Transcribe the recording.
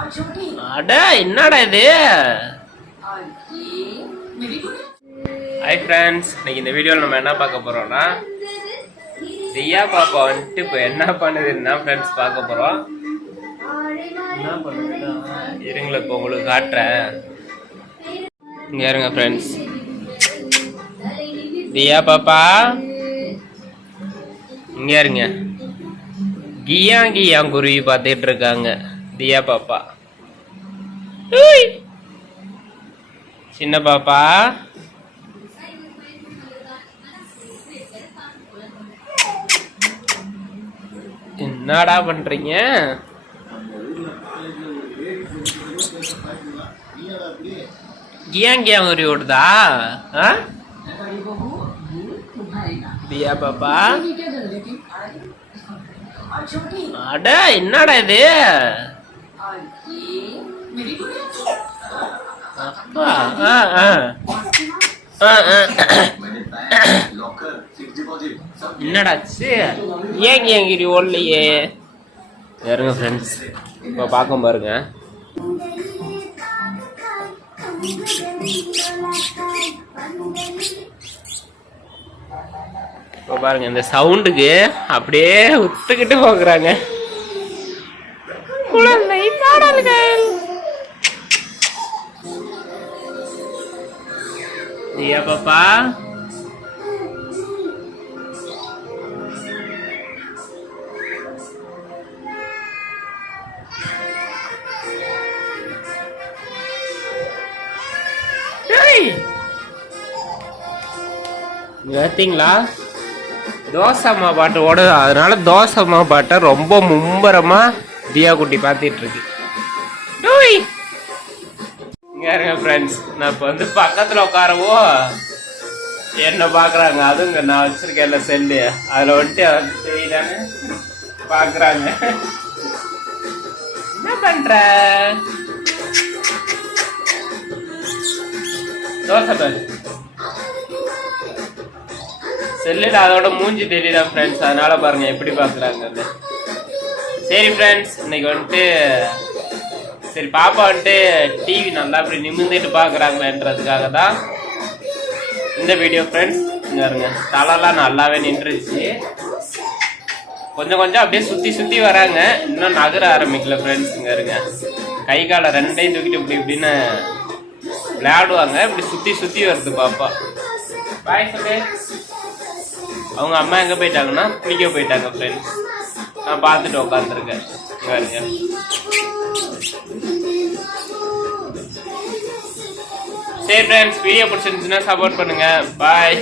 அட என்னடா இது? ஹாய் ஃப்ரெண்ட்ஸ், இன்னைக்கு இந்த வீடியோவில் நம்ம என்ன பார்க்க போறோம்னா தியா பாப்பா வந்துட்டு இப்போ என்ன பண்ணுதுன்னா ஃப்ரெண்ட்ஸ் பார்க்க போறோம். என்ன பண்ணுதுன்னா இருங்கள இப்போ உங்களுக்கு காட்டுறேன். இங்க இருங்க ஃப்ரெண்ட்ஸ். தியா பாப்பா இங்க இருங்க. கியா குருவி பார்த்துட்டு இருக்காங்க தியா பாப்பா. சின்ன பாப்பா என்னடா பண்றீங்க? கியா குருவி ஓடுதா? தியா பாப்பா அட என்னடா இது? அப்பா என்னடாச்சு? ஏன் கிரி ஓடலையே? பாருங்க ஃப்ரெண்ட்ஸ், இப்போ பார்க்க பாருங்க. இப்போ பாருங்க இந்த சவுண்டுக்கு அப்படியே உத்துக்கிட்டு போக்குறாங்க குழந்தை பாடல்கள். தியா பாப்பா பார்த்தீங்களா? தோசை அம்மா பாட்டு ஓடுது, அதனால தோசை அம்மா பாட்டை ரொம்ப மும்பரமா தியா குட்டி பார்த்துட்டு இருக்கு. இங்க ஃப்ரெண்ட்ஸ், நான் இப்போ வந்து பக்கத்துல உட்காரவோ என்ன பாக்குறாங்க. அதுங்க நான் வச்சிருக்கேன்ல செல்லு, அதுல வந்துட்டு தெரியுதானு பாக்குறாங்க. என்ன பண்ற? தோசை பாரு செல்லுல அதோட மூஞ்சி தெரியுதா ஃப்ரெண்ட்ஸ், அதனால பாருங்க எப்படி பாக்குறாங்க. சரி ஃப்ரெண்ட்ஸ், இன்னைக்கு வந்துட்டு சரி பாப்பா வந்துட்டு டிவி நல்லா அப்படி நிமிர்ந்துட்டு பாக்குறாங்கன்றதுக்காக தான் இந்த வீடியோ ஃப்ரெண்ட்ஸ். இங்க இருங்க, தலைலாம் நல்லாவே நின்றுச்சு. கொஞ்சம் கொஞ்சம் அப்படியே சுத்தி சுத்தி வராங்க, இன்னும் நகர ஆரம்பிக்கல ஃப்ரெண்ட்ஸ். இங்க இருங்க, கை காலை ரெண்டையும் தூக்கிட்டு இப்படி இப்படின்னு விளையாடுவாங்க. இப்படி சுத்தி சுத்தி வருது பாப்பா. பாய் சொல்லு. அவங்க அம்மா எங்க போயிட்டாங்கன்னா குளிக்க போயிட்டாங்க ஃப்ரெண்ட்ஸ். நான் பார்த்துட்டு உட்காந்துருக்கேன். பாருங்க. சரி ஃப்ரெண்ட்ஸ், வீடியோ பிடிச்சிருந்துச்சுன்னா சப்போர்ட் பண்ணுங்க. பாய்.